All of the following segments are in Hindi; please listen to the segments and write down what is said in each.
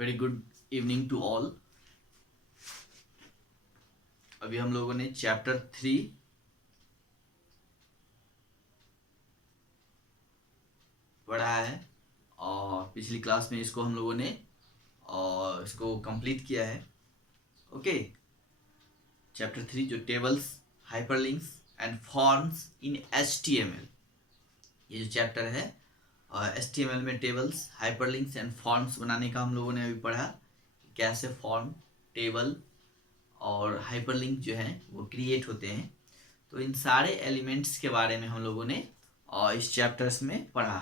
Very good evening to all. अभी हम लोगों ने चैप्टर 3 पढ़ा है और पिछली क्लास में इसको हम लोगों ने इसको कंप्लीट किया है। ओके, चैप्टर 3 जो tables, hyperlinks and forms in HTML, ये जो चैप्टर है HTML में टेबल्स, हाइपरलिंक्स एंड फॉर्म्स बनाने का हम लोगों ने अभी पढ़ा। कैसे फॉर्म, टेबल और हाइपरलिंक जो है वो क्रिएट होते हैं। तो इन सारे एलिमेंट्स के बारे में हम लोगों ने इस चैप्टर्स में पढ़ा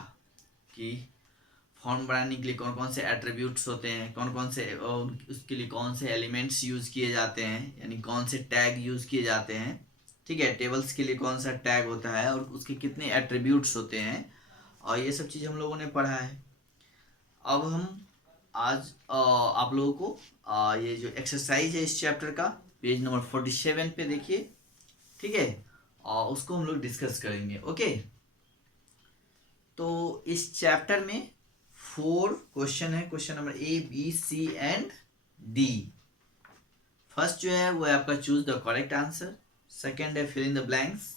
कि फॉर्म बनाने के लिए कौन कौन से एट्रीब्यूट्स होते हैं, कौन कौन से उसके लिए कौन से एलिमेंट्स यूज़ किए जाते हैं, यानी कौन से टैग यूज़ किए जाते हैं। ठीक है, टेबल्स के लिए कौन सा टैग होता है और उसके कितने एट्रीब्यूट्स होते हैं, और ये सब चीज़ हम लोगों ने पढ़ा है। अब हम आज आप लोगों को ये जो एक्सरसाइज है इस चैप्टर का पेज नंबर 47 पे देखिए। ठीक है, और उसको हम लोग डिस्कस करेंगे। ओके, तो इस चैप्टर में 4 क्वेश्चन है। Question number A, B, C and D। First जो है वो है आपका choose the correct answer, second है fill in the blanks,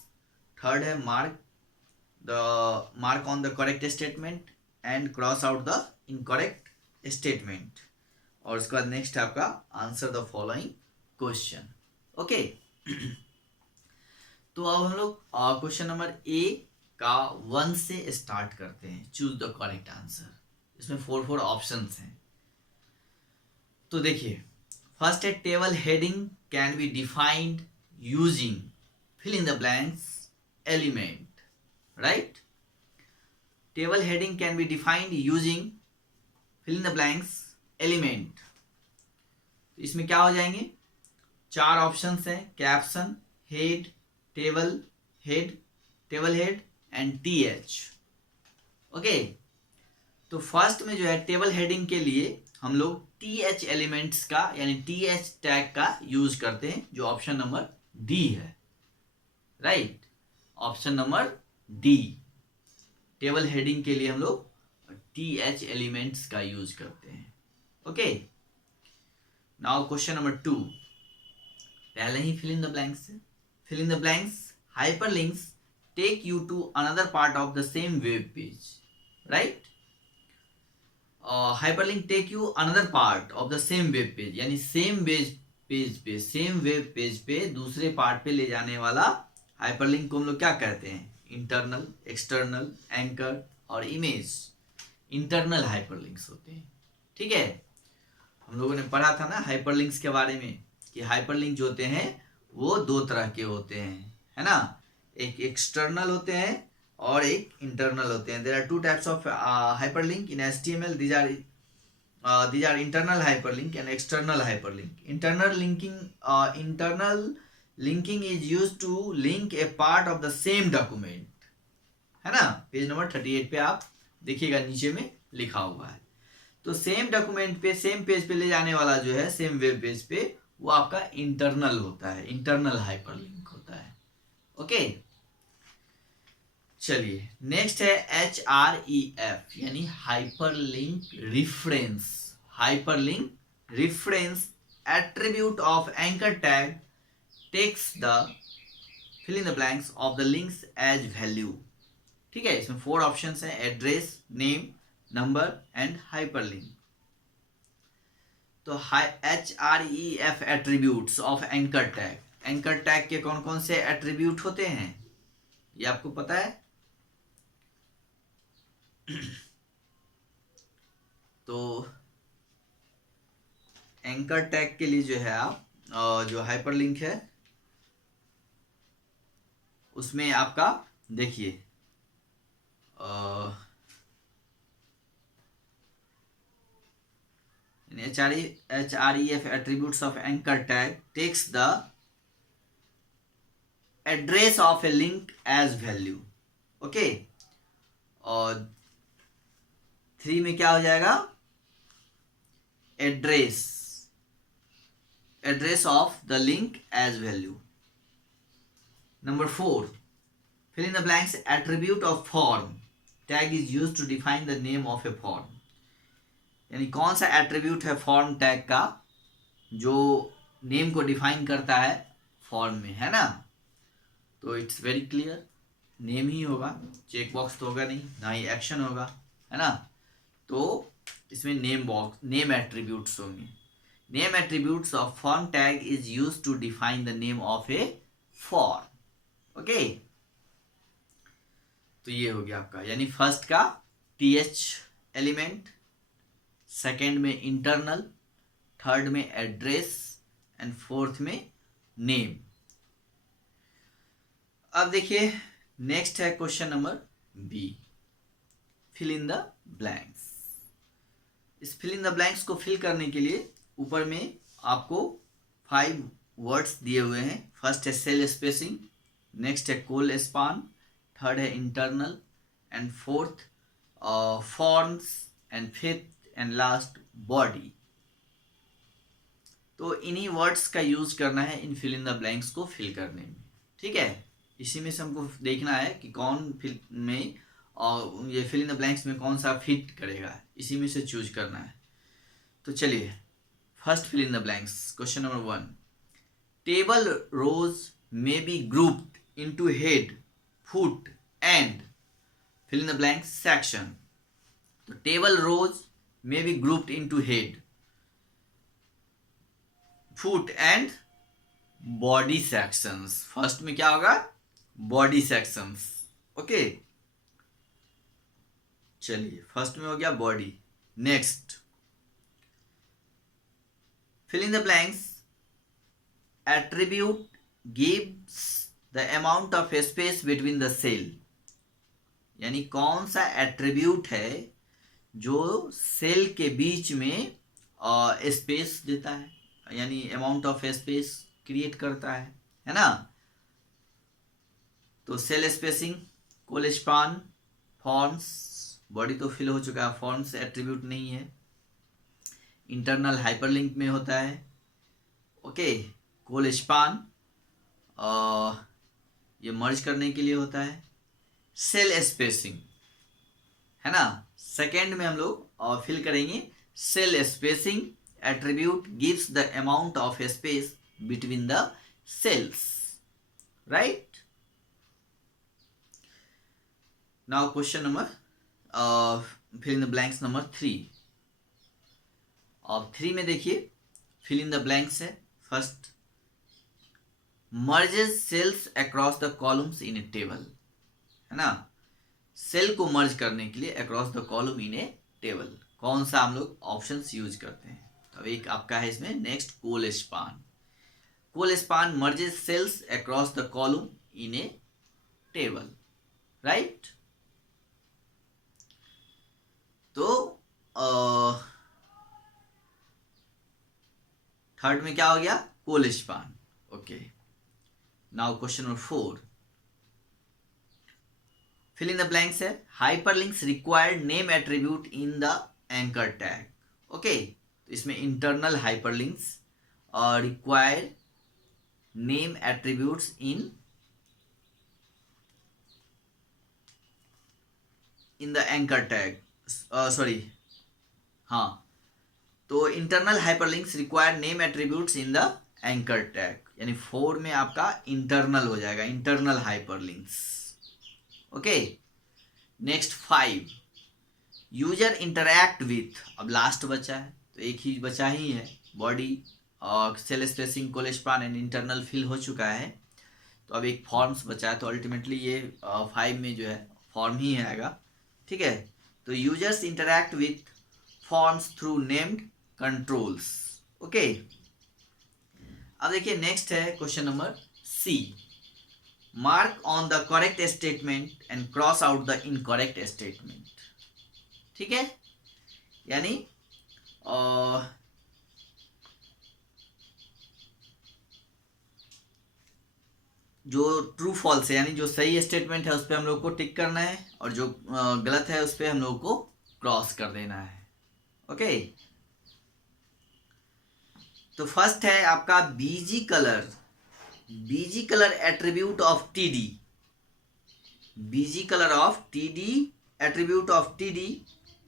third है mark on the correct statement and cross out the incorrect statement, और उसके बाद नेक्स्ट है आपका answer the following question. Okay, तो अब हम लोग क्वेश्चन नंबर ए का 1 से स्टार्ट करते हैं। Choose the correct answer. इसमें 4 ऑप्शंस हैं। तो देखिए, फर्स्ट है table heading can be defined using fill in the blanks element, right. Table heading can be defined using fill in the blanks element. इसमें क्या हो जाएंगे? 4 ऑप्शंस हैं, caption, head, table head and TH। Okay, तो फर्स्ट में जो है टेबल हेडिंग के लिए हम लोग TH एलिमेंट्स का यानी TH टैग का यूज करते हैं, जो ऑप्शन नंबर D है, right. Option number D, table heading के लिए हम लोग TH एलिमेंट्स का यूज करते हैं। ओके, नाउ क्वेश्चन नंबर 2, पहले ही फिल इन द ब्लैंक्स है। Fill in the blanks hyperlinks take you to another part of the same web page, right? Hyperlink take you another part of the same web page, यानी सेम पेज पे, सेम वेब पेज पे दूसरे पार्ट पे ले जाने वाला हाइपरलिंक को हम लोग क्या कहते हैं? इंटरनल, एक्सटर्नल, एंकर और इमेज, इंटरनल हाइपरलिंक्स होते हैं। ठीक है, हम लोगों ने पढ़ा था ना हाइपरलिंक्स के बारे में कि हाइपरलिंक जो होते हैं वो 2 तरह के होते हैं, है ना। एक एक्सटर्नल होते हैं और एक इंटरनल होते हैं। There are 2 types of hyperlink in HTML। These are internal hyperlink and external hyperlink. Internal linking is used to link a part of the same document, है ना। पेज नंबर 38 पे आप देखिएगा, नीचे में लिखा हुआ है। तो सेम डॉक्यूमेंट पे, सेम पेज पे ले जाने वाला जो है, सेम वेब पेज पे, वो आपका इंटरनल होता है, इंटरनल हाइपरलिंक होता है। ओके, चलिए नेक्स्ट है HREF यानी hyperlink reference. Hyperlink reference attribute of anchor tag takes the fill in the blanks of the links as value. ठीक है, इसमें 4 ऑप्शंस हैं, address, name, number and hyperlink. तो HREF attributes of anchor tag, anchor tag के कौन कौन से एट्रीब्यूट होते हैं ये आपको पता है? तो एंकर टैग के लिए जो है आप जो हाइपरलिंक है उसमें आपका देखिए HREF attributes of anchor tag takes the address of a link as value. Okay, और 3 में क्या हो जाएगा? Address of the link as value. Number 4, fill in the blanks attribute of form tag is used to define the name of a form, यानी कौन सा एट्रीब्यूट है फॉर्म टैग का जो नेम को डिफाइन करता है फॉर्म में, है ना। तो इट्स वेरी क्लियर, नेम ही होगा, चेक बॉक्स तो होगा नहीं, ना ही एक्शन होगा, है ना। तो इसमें नेम एट्रीब्यूट्स होंगे। Name attributes of form tag is used to define the name of a form. Okay, तो ये हो गया आपका, यानी फर्स्ट का th एलिमेंट, सेकेंड में इंटरनल, थर्ड में एड्रेस एंड फोर्थ में नेम। अब देखिए नेक्स्ट है question number B, fill in the blanks. इस फिल इन द ब्लैंक्स को फिल करने के लिए ऊपर में आपको 5 वर्ड्स दिए हुए हैं। फर्स्ट है सेल स्पेसिंग, नेक्स्ट है कोल स्पान, थर्ड है internal and fourth forms and fifth and last body. तो इन्हीं वर्ड्स का यूज करना है इन फिल इन द ब्लैंक्स को फिल करने में, ठीक है। इसी में से हमको देखना है कि कौन फिल में और ये फिल इन द ब्लैंक्स में कौन सा फिट करेगा, इसी में से चूज करना है। तो चलिए first fill in the blanks, question number 1, table rows may be grouped into head, foot and fill in the blanks section. तो table rows may be grouped into head, foot and body sections. First में क्या होगा, बॉडी सेक्शंस। ओके, चलिए फर्स्ट में हो गया body. Next fill in the blanks, attribute gives the amount of space between the cell. यानी कौन सा एट्रीब्यूट है जो सेल के बीच में स्पेस देता है, यानी अमाउंट ऑफ स्पेस क्रिएट करता है ना। तो cell spacing, col span, forms, body तो फिल हो चुका है, फॉर्म्स एट्रीब्यूट नहीं है। इंटरनल हाइपरलिंक में होता है। ओके, कोल स्पान ये मर्ज करने के लिए होता है। सेल स्पेसिंग, है ना, सेकेंड में हम लोग फिल करेंगे। Cell spacing attribute gives the amount of space between the cells, right. Now question number fill in the blanks number 3। और 3 में देखिए फिल इन द ब्लैंक्स है। First, merges cells across the columns in a table, है ना। सेल को मर्ज करने के लिए across the column in a table कौन सा हम लोग ऑप्शंस यूज करते हैं। तो अब एक आपका है इसमें next col span. Col span merges cells across the column in a table, right. तो थर्ड में क्या हो गया, col span. Okay, now question number 4, fill in the blanks है। Hyperlinks required name attribute in the anchor tag. Okay, तो इसमें internal hyperlinks require name attributes in the anchor tag, sorry, हाँ। तो internal hyperlinks require name attributes in the anchor tag, यानी 4 में आपका इंटरनल हो जाएगा, internal hyperlinks. Okay, next 5, user interact with. अब लास्ट बचा है, तो एक ही बचा ही है, बॉडी और cell spacing, col span and internal fill हो चुका है। तो अब एक फॉर्म्स बचा है, तो अल्टीमेटली ये 5 में जो है फॉर्म ही आएगा, ठीक है। तो users interact with forms through named controls. Okay, अब देखिए नेक्स्ट है question number C, mark on the correct statement and cross out the incorrect statement, ठीक है। यानी जो ट्रू फॉल्स है, यानी जो सही स्टेटमेंट है उस पर हम लोग को टिक करना है, और जो गलत है उस पर हम लोग को क्रॉस कर देना है। ओके, तो फर्स्ट है आपका BG colour. BG colour attribute of TD, BG colour of TD, attribute of TD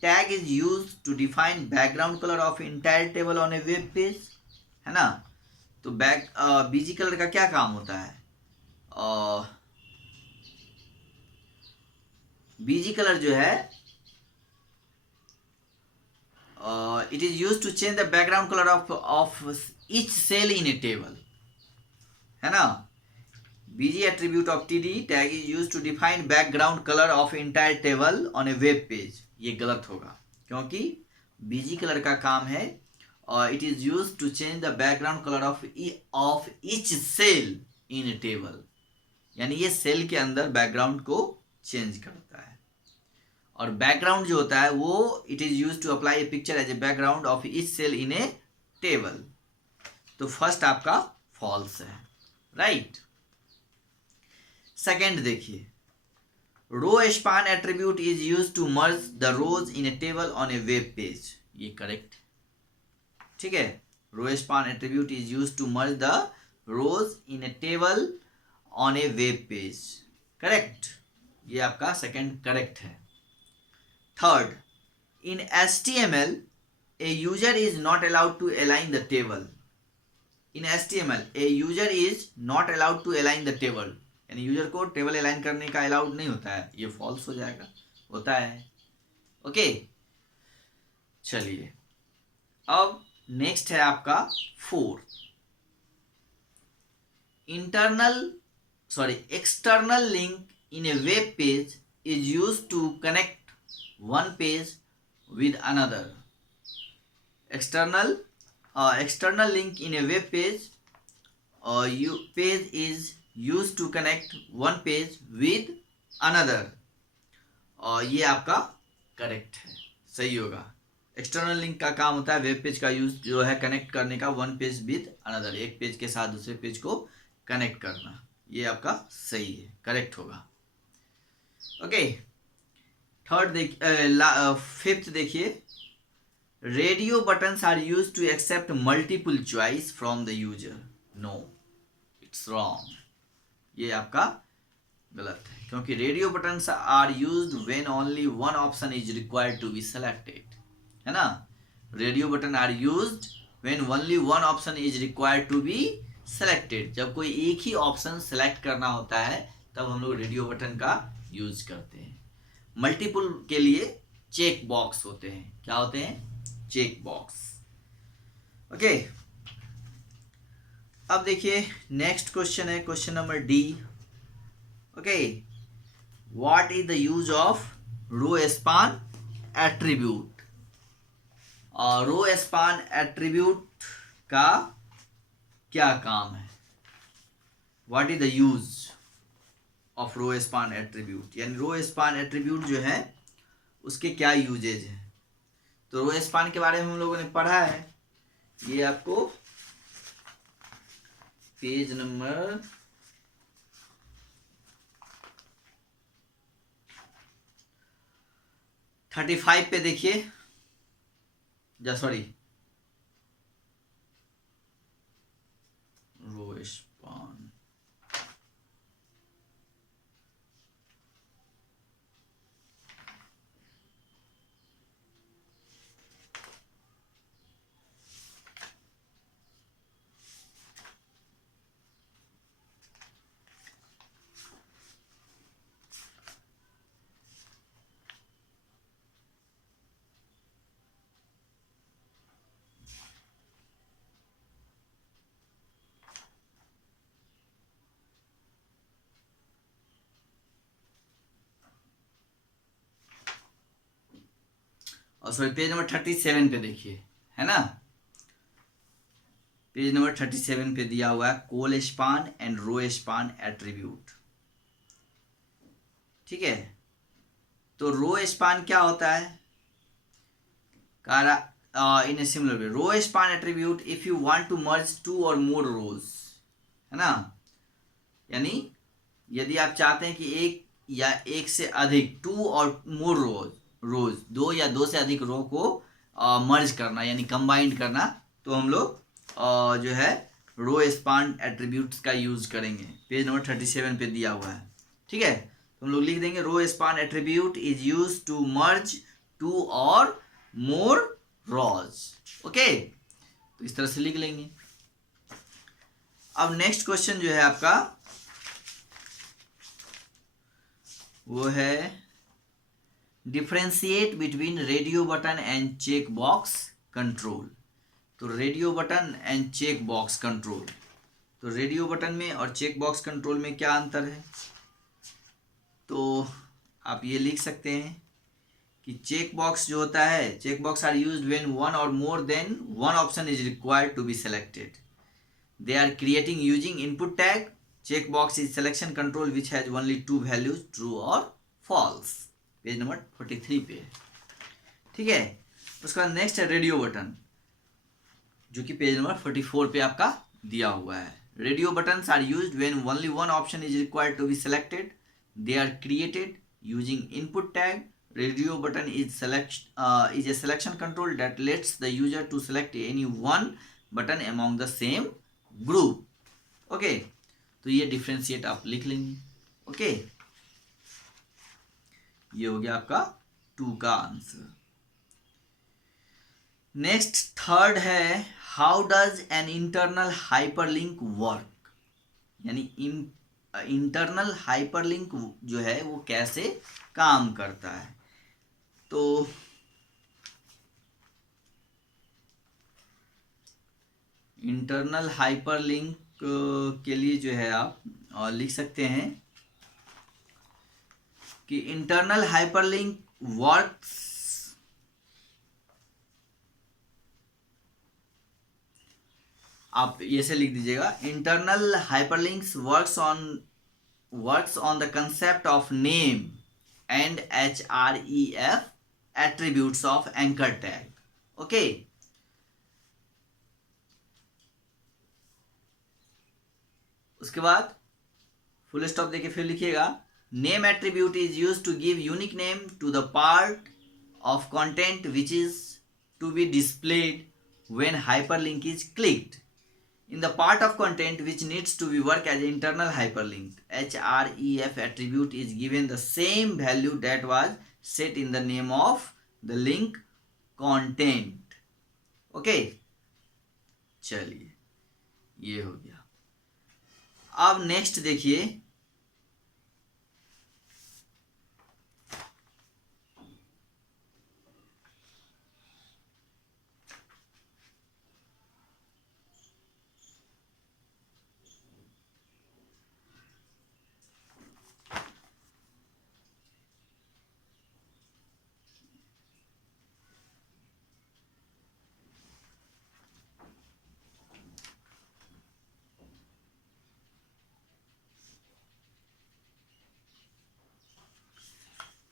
tag is use to define background colour of entire table on a web page, है ना। तो बीजी कलर का क्या काम होता है? बीजी कलर जो है it is used to change the background color of each cell in a table, है ना। BG attribute of TD tag is used to define background color of entire table on a web page। ये गलत होगा क्योंकि BG कलर का काम है it is used to change the background color of each cell in a table, यानी ये सेल के अंदर बैकग्राउंड को चेंज करता है। और बैकग्राउंड जो होता है वो it is use to apply a picture as a background of each cell in a table. तो फर्स्ट आपका फॉल्स है, राइट। सेकेंड देखिए, row span attribute is use to merge the rows in a table on a web page. ये करेक्ट, ठीक है। Row span attribute is use to merge the rows in a table on a web page, correct. ये आपका सेकेंड करेक्ट है। Third, in HTML, a user is not allowed to align the table. In HTML, a user is not allowed to align the table. यानी यूजर को टेबल अलाइन करने का अलाउड नहीं होता है, ये फॉल्स हो जाएगा, होता है। ओके, चलिए अब नेक्स्ट है आपका fourth. External link in a web page is use to connect one page with another। external link in a web page page is used to connect one page with another। ये आपका करेक्ट है, सही होगा। एक्सटर्नल लिंक का काम होता है वेब पेज का यूज जो है कनेक्ट करने का, वन पेज विद अनदर, एक पेज के साथ दूसरे पेज को कनेक्ट करना। ये आपका सही है, करेक्ट होगा। ओके, फिफ्थ देखिए, radio buttons are use to accept multiple choice from the user. No, it's wrong, ये आपका गलत है, क्योंकि radio buttons are used when only one option is required to be selected, है ना। Radio button are used when only one option is required to be selected. जब कोई एक ही ऑप्शन सेलेक्ट करना होता है तब हम लोग रेडियो बटन का यूज करते हैं। मल्टीपल के लिए चेक बॉक्स होते हैं, क्या होते हैं? Check box. ओके, अब देखिए नेक्स्ट क्वेश्चन है question number D. Okay, what is the use of row span attribute. और रो स्पान एट्रीब्यूट का क्या काम है? What is the use of row span attribute, यानी रो स्पान एट्रीब्यूट जो है उसके क्या यूजेज है। तो रो स्पान के बारे में हम लोगों ने पढ़ा है, ये आपको पेज नंबर 35 पे देखिए, रो स्पान और सॉरी पेज नंबर 37 पे देखिए, है ना। पेज नंबर 37 पे दिया हुआ है col span and row span attribute, ठीक है। तो रो स्पान क्या होता है? In a similar way, row span attribute if you want to merge two or more रोज, है ना। यानी यदि आप चाहते हैं कि एक या एक से अधिक, टू और मोर रोज, दो या दो से अधिक रो को मर्ज करना यानी कंबाइंड करना, तो हम लोग जो है रो स्पान एट्रीब्यूट्स का यूज करेंगे। पेज नंबर 37 पे दिया हुआ है, ठीक है। तो हम लोग लिख देंगे row span attribute is use to merge 2 or more rows. Okay, तो इस तरह से लिख लेंगे. अब नेक्स्ट क्वेश्चन जो है आपका वो है differentiate between radio button and check box control. तो radio button and check box control, तो रेडियो बटन में और चेक बॉक्स कंट्रोल में क्या अंतर है? तो आप ये लिख सकते हैं कि चेक बॉक्स जो होता है, check box are used when one or more than one option is required to be selected. They are creating using input tag. Check box is selection control which has only 2 values, true or false. Page number 43 पे. ठीक है, उसके बाद नेक्स्ट है रेडियो बटन, जो कि पेज नंबर 44 पे आपका दिया हुआ है. Radio buttons are used when only one option is required to be selected. They are created using input tag. Radio button is a selection control that lets the user to select any one button among the same group. Okay, तो ये डिफ्रेंशिएट आप लिख लेंगे. ओके, ये हो गया आपका 2 का आंसर. नेक्स्ट थर्ड है how does an internal hyperlink work. यानी इंटरनल हाइपरलिंक जो है वो कैसे काम करता है. तो इंटरनल हाइपरलिंक के लिए जो है आप लिख सकते हैं कि इंटरनल हाइपरलिंक वर्क्स आप ये से लिख दीजिएगा. Internal hyperlinks works on the concept of name and href attributes of anchor tag. Okay, उसके बाद फुल स्टॉप देके फिर लिखिएगा. Name attribute is used to give unique name to the part of content which is to be displayed when hyperlink is clicked. In the part of content which needs to be work as internal hyperlink, href attribute is given the same value that was set in the name of the link content. Okay, चलिए ये हो गया. अब नेक्स्ट देखिए,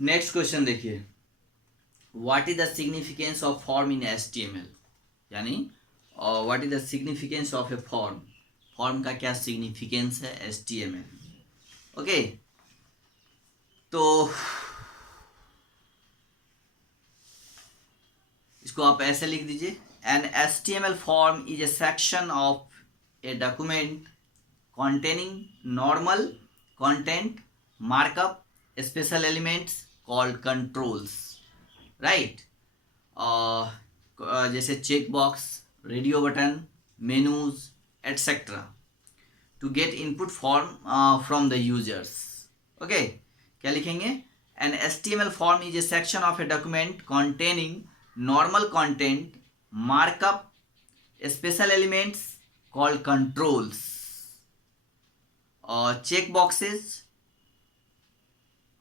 नेक्स्ट क्वेश्चन देखिए. What is the significance of form in HTML. यानी what is the significance of a form. Form का क्या सिग्निफिकेंस है HTML. ओके, तो इसको आप ऐसे लिख दीजिए. An HTML form is a section of a document containing normal content, markup, special elements called controls, right? जैसे check box, radio button, menus etcetera to get input form from the users. Okay, क्या लिखेंगे? An HTML form is a section of a document containing normal content, markup, special elements called controls. Check boxes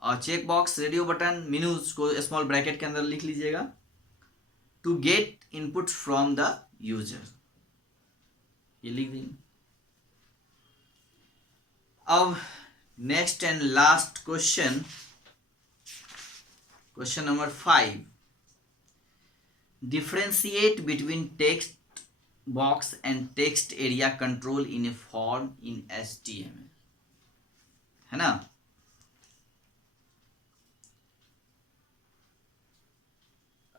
और check box, radio button, menus को स्मॉल ब्रैकेट के अंदर लिख लीजिएगा. To get input from the user, ये लिख देंगे. अब next and last question, question number 5. Differentiate between text box and text area control in A form in HTML. है ना?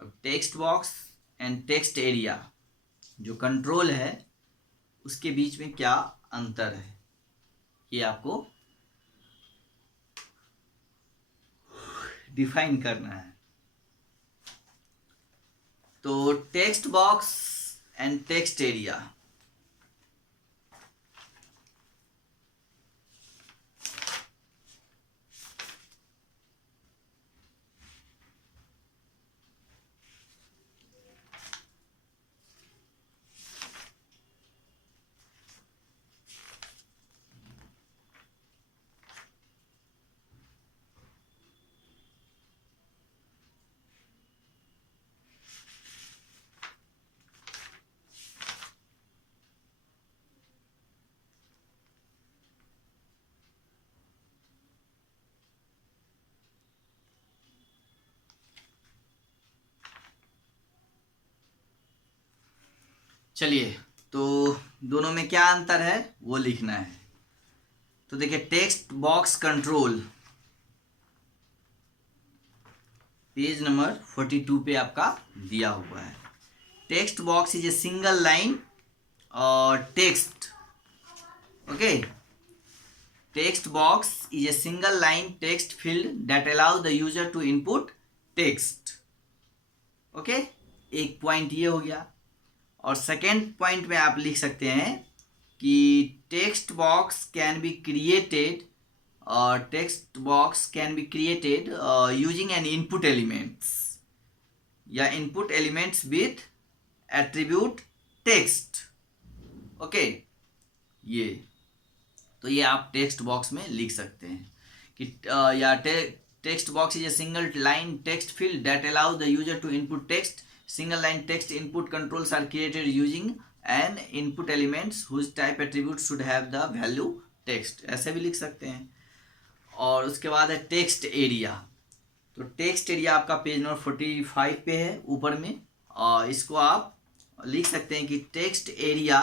अब text box and text area जो कंट्रोल है उसके बीच में क्या अंतर है, ये आपको डिफाइन करना है. तो text box and text area, चलिए तो दोनों में क्या अंतर है वो लिखना है। तो देखिए text box control page number 42 पे आपका दिया हुआ है। Text box is a single line और text, okay, text box is a single line text field that allow the user to input text, okay. एक पॉइंट ये हो गया। और सेकेंड पॉइंट में आप लिख सकते हैं कि text box can be created using an input elements या input elements with attribute text, okay. ये तो ये आप टेक्स्ट बॉक्स में लिख सकते हैं कि या text box is a single line text field that allow the user to input text, single line text input controls are created using an input elements whose type attribute should have the value text, ऐसे भी लिख सकते हैं। और उसके बाद है टेक्स्ट एरिया। तो टेक्स्ट एरिया आपका पेज नंबर 45 पे है ऊपर में, और इसको आप लिख सकते हैं कि text area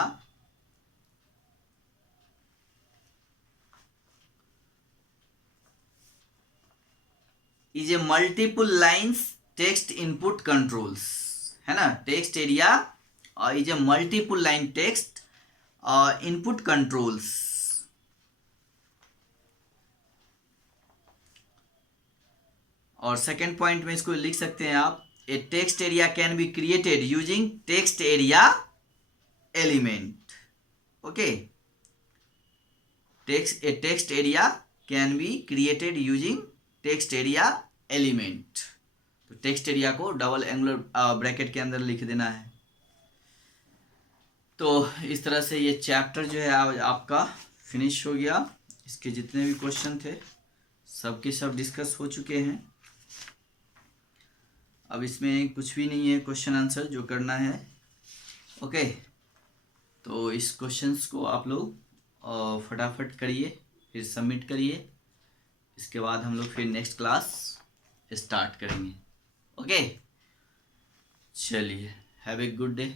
is a multiple lines text input controls, है ना। Text area is a multiple line text input controls. और सेकेंड पॉइंट में इसको लिख सकते हैं आप, ए text area can be created using text area element, okay. A text area can be created using text area element. तो टेक्स्ट एरिया को डबल एंगुलर ब्रैकेट के अंदर लिख देना है। तो इस तरह से ये चैप्टर जो है आपका फिनिश हो गया। इसके जितने भी क्वेश्चन थे सब के सब डिस्कस हो चुके हैं। अब इसमें कुछ भी नहीं है क्वेश्चन आंसर जो करना है, ओके। तो इस क्वेश्चंस को आप लोग फटाफट करिए, फिर सबमिट करिए। इसके बाद हम लोग फिर नेक्स्ट क्लास स्टार्ट करेंगे, ओके। चलिए, हैव ए गुड डे।